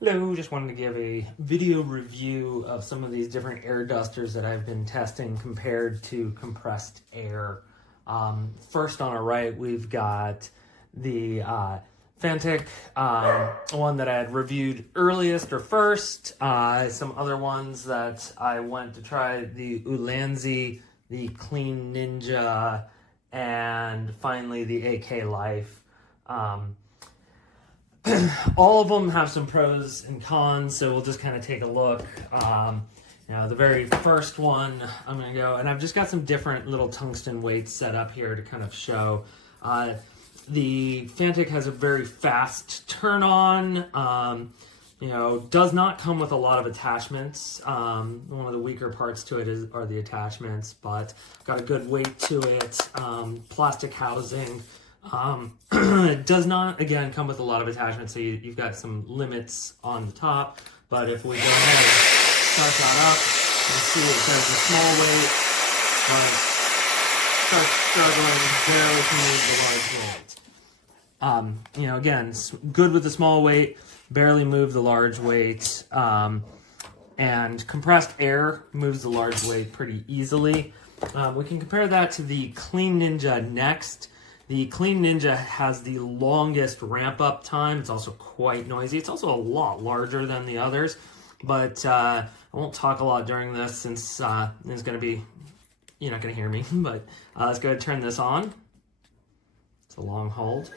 Hello, just wanted to give a video review of some of these different air dusters that I've been testing compared to compressed air. First on our right, we've got the Fantic one that I had reviewed earliest or first. Some other ones that I went to try, the Ulanzi, the CLEANNINJA, and finally the AK Life. All of them have some pros and cons, so we'll just kind of take a look. The very first one, I'm going to go, and I've just got some different little tungsten weights set up here to kind of show. The Fantic has a very fast turn on, does not come with a lot of attachments. One of the weaker parts to it are the attachments, but got a good weight to it, plastic housing. It does not, again, come with a lot of attachments, so you've got some limits on the top. But if we go ahead and start that up, you can see it says a small weight, but starts struggling barely to move the large weight. Again, good with the small weight, barely move the large weight, and compressed air moves the large weight pretty easily. We can compare that to the CLEANNINJA next. The CLEANNINJA has the longest ramp-up time. It's also quite noisy. It's also a lot larger than the others, but I won't talk a lot during this since it's going to be, you're not going to hear me, but let's go ahead and turn this on. It's a long hold.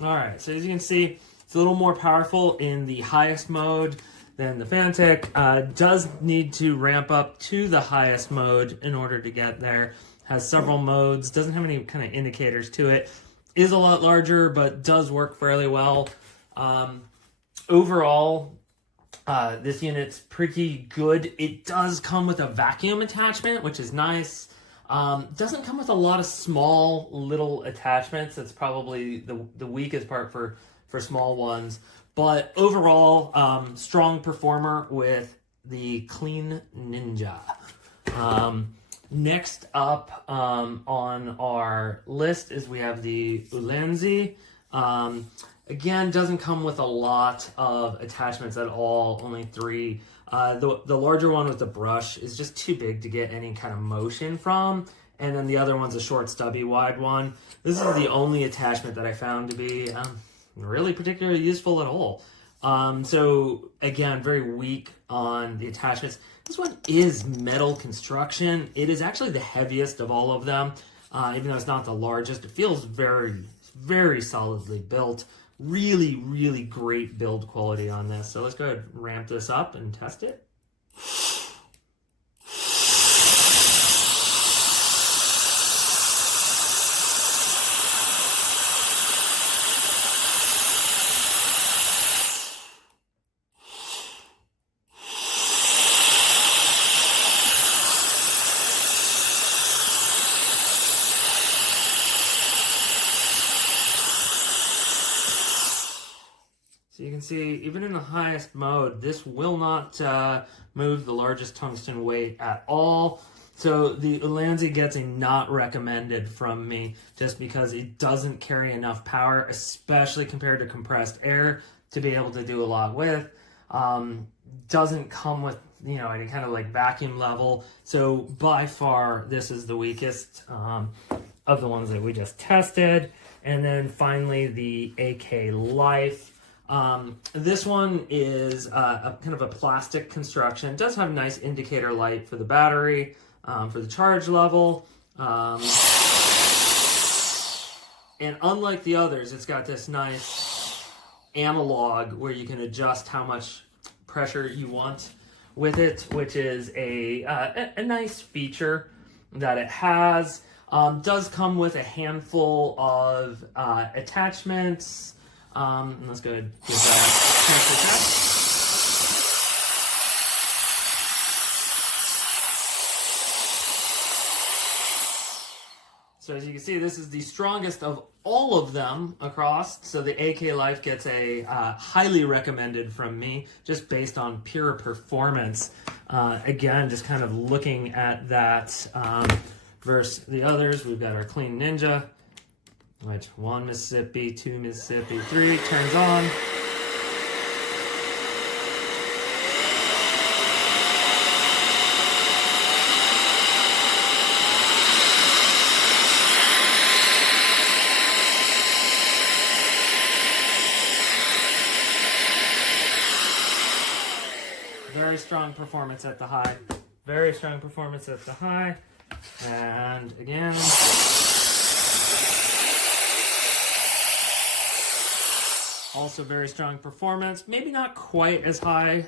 Alright, so as you can see, it's a little more powerful in the highest mode than the Fantic. Does need to ramp up to the highest mode in order to get there. Has several modes, doesn't have any kind of indicators to it. Is a lot larger, but does work fairly well. Overall, this unit's pretty good. It does come with a vacuum attachment, which is nice. Doesn't come with a lot of small little attachments. That's probably the weakest part for small ones. But overall, strong performer with the CLEANNINJA. Next up on our list is we have the Ulanzi. Again, doesn't come with a lot of attachments at all, only 3. The larger one with the brush is just too big to get any kind of motion from, and then the other one's a short, stubby, wide one. This is the only attachment that I found to be really particularly useful at all. So again, very weak on the attachments. This one is metal construction. It is actually the heaviest of all of them, even though it's not the largest. It feels very, very solidly built. Really, really great build quality on this. So let's go ahead and ramp this up and test it. So you can see, even in the highest mode, this will not move the largest tungsten weight at all. So the Ulanzi gets a not recommended from me just because it doesn't carry enough power, especially compared to compressed air, to be able to do a lot with. Doesn't come with, any kind of like vacuum level. So by far, this is the weakest of the ones that we just tested. And then finally, the AK Life. This one is a kind of a plastic construction. It does have a nice indicator light for the battery, for the charge level. And unlike the others, it's got this nice analog where you can adjust how much pressure you want with it, which is a nice feature that it has. Does come with a handful of attachments. Let's go ahead and give that a chance to test. So as you can see, this is the strongest of all of them across. So the AK Life gets a highly recommended from me, just based on pure performance. Again, just kind of looking at that versus the others. We've got our Clean Ninja, which 1 Mississippi, 2 Mississippi, 3 turns on. Very strong performance at the high. Very strong performance at the high. And again. Also very strong performance. Maybe not quite as high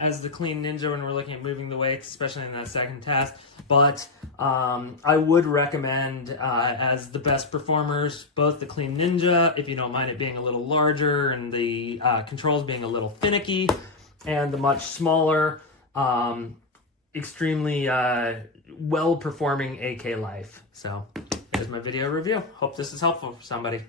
as the Clean Ninja when we're looking at moving the weights, especially in that second test. But I would recommend as the best performers, both the Clean Ninja, if you don't mind it being a little larger and the controls being a little finicky, and the much smaller, extremely well-performing AK Life. So there's my video review. Hope this is helpful for somebody.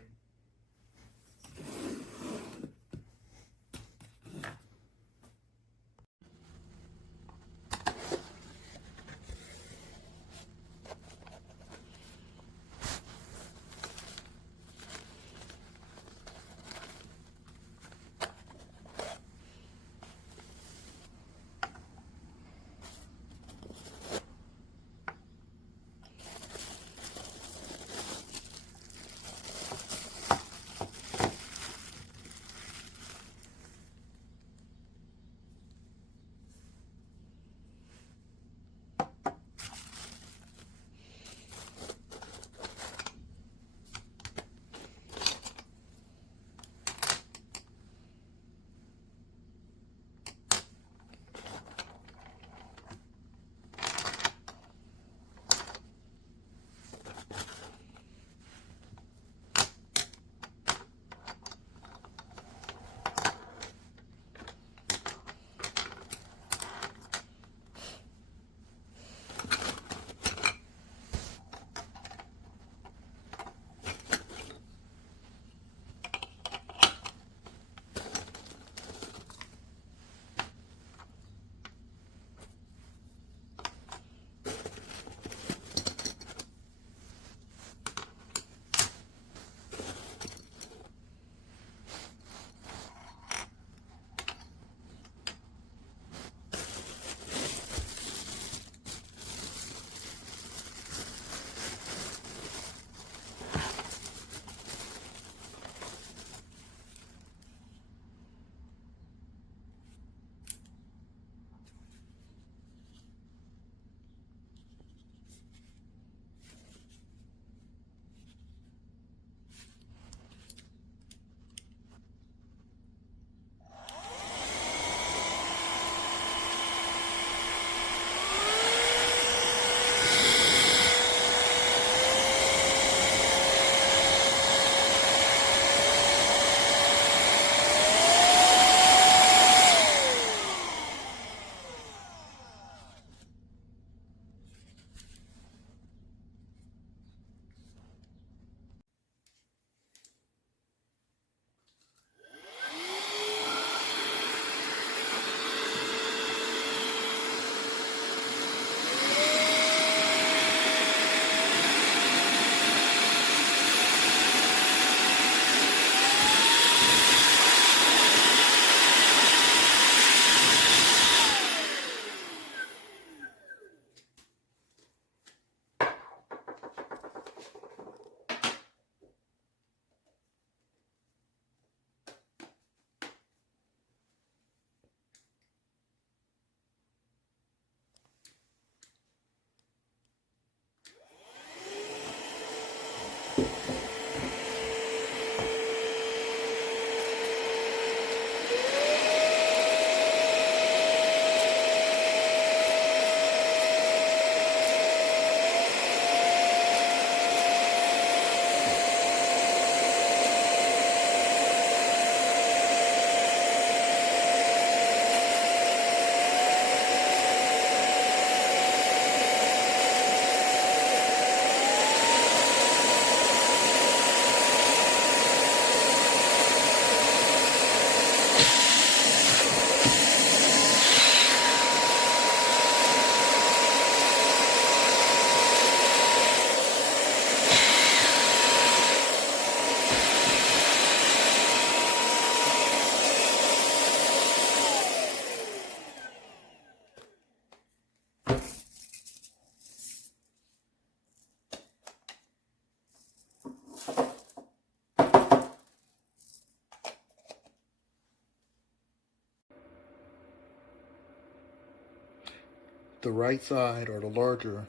the right side, or the larger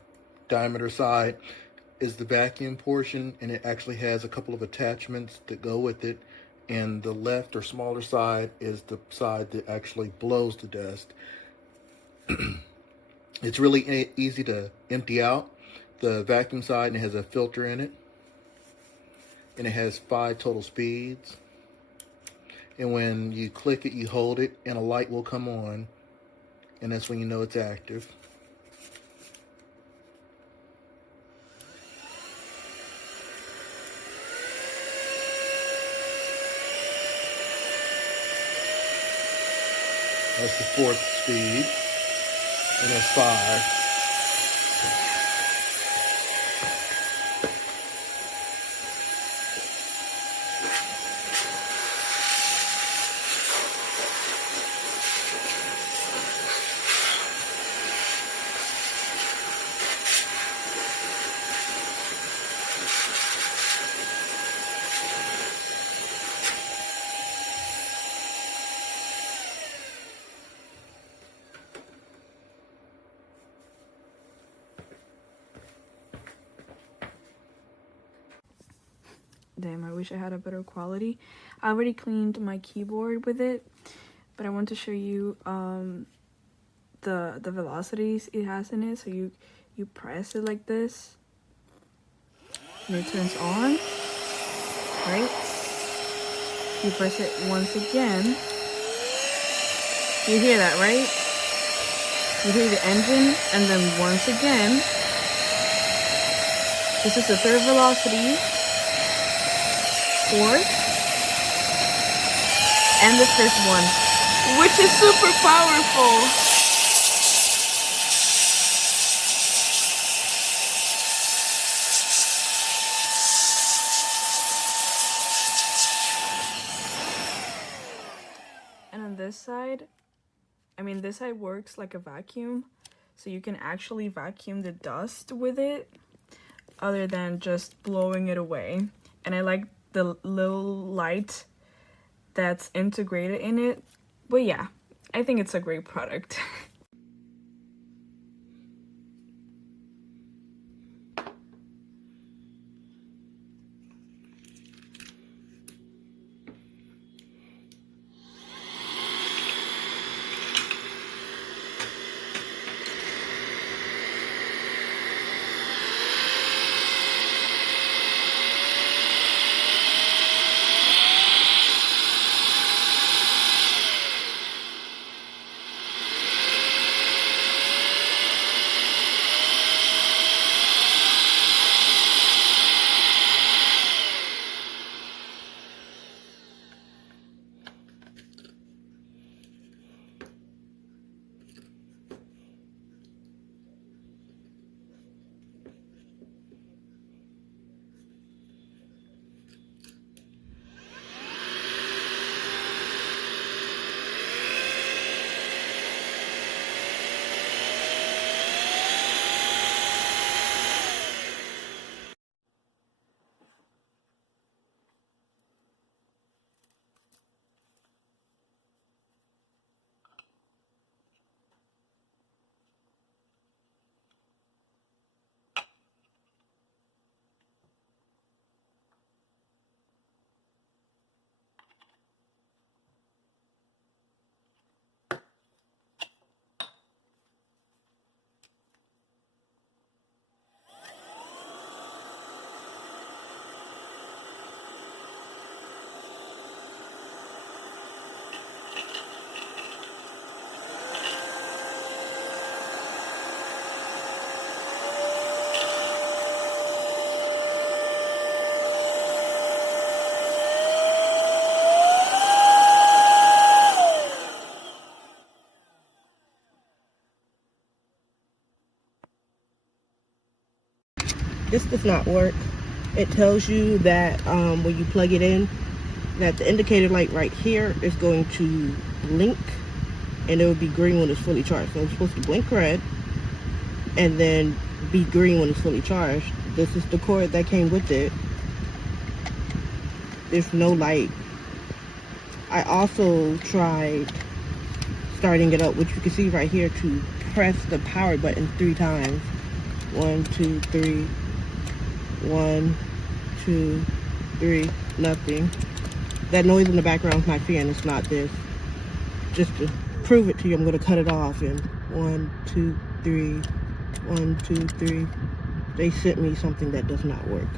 diameter side, is the vacuum portion, and it actually has a couple of attachments that go with it. And the left or smaller side is the side that actually blows the dust. It's really easy to empty out the vacuum side, and it has a filter in it. And it has 5 total speeds. And when you click it, you hold it, and a light will come on. And that's when you know it's active. That's the 4th speed, and that's 5. Damn, I wish I had a better quality. I already cleaned my keyboard with it, but I want to show you the velocities it has in it. So you press it like this and it turns on, right? You press it once again. You hear that, right? You hear the engine, and then once again, this is the 3rd velocity, 4th, and the 5th one, which is super powerful. And on this side, this side works like a vacuum, so you can actually vacuum the dust with it other than just blowing it away. And I like the little light that's integrated in it. But yeah, I think it's a great product. This does not work. It tells you that when you plug it in, that the indicator light right here is going to blink, and it will be green when it's fully charged. So it's supposed to blink red and then be green when it's fully charged. This is the cord that came with it. There's no light. I also tried starting it up, which you can see right here, to press the power button 3 times. 1, 2, 3. 1, 2, 3. Nothing. That noise in the background is my fan. It's not this. Just to prove it to you, I'm going to cut it off. And 1, 2, 3. 1, 2, 3. They sent me something that does not work.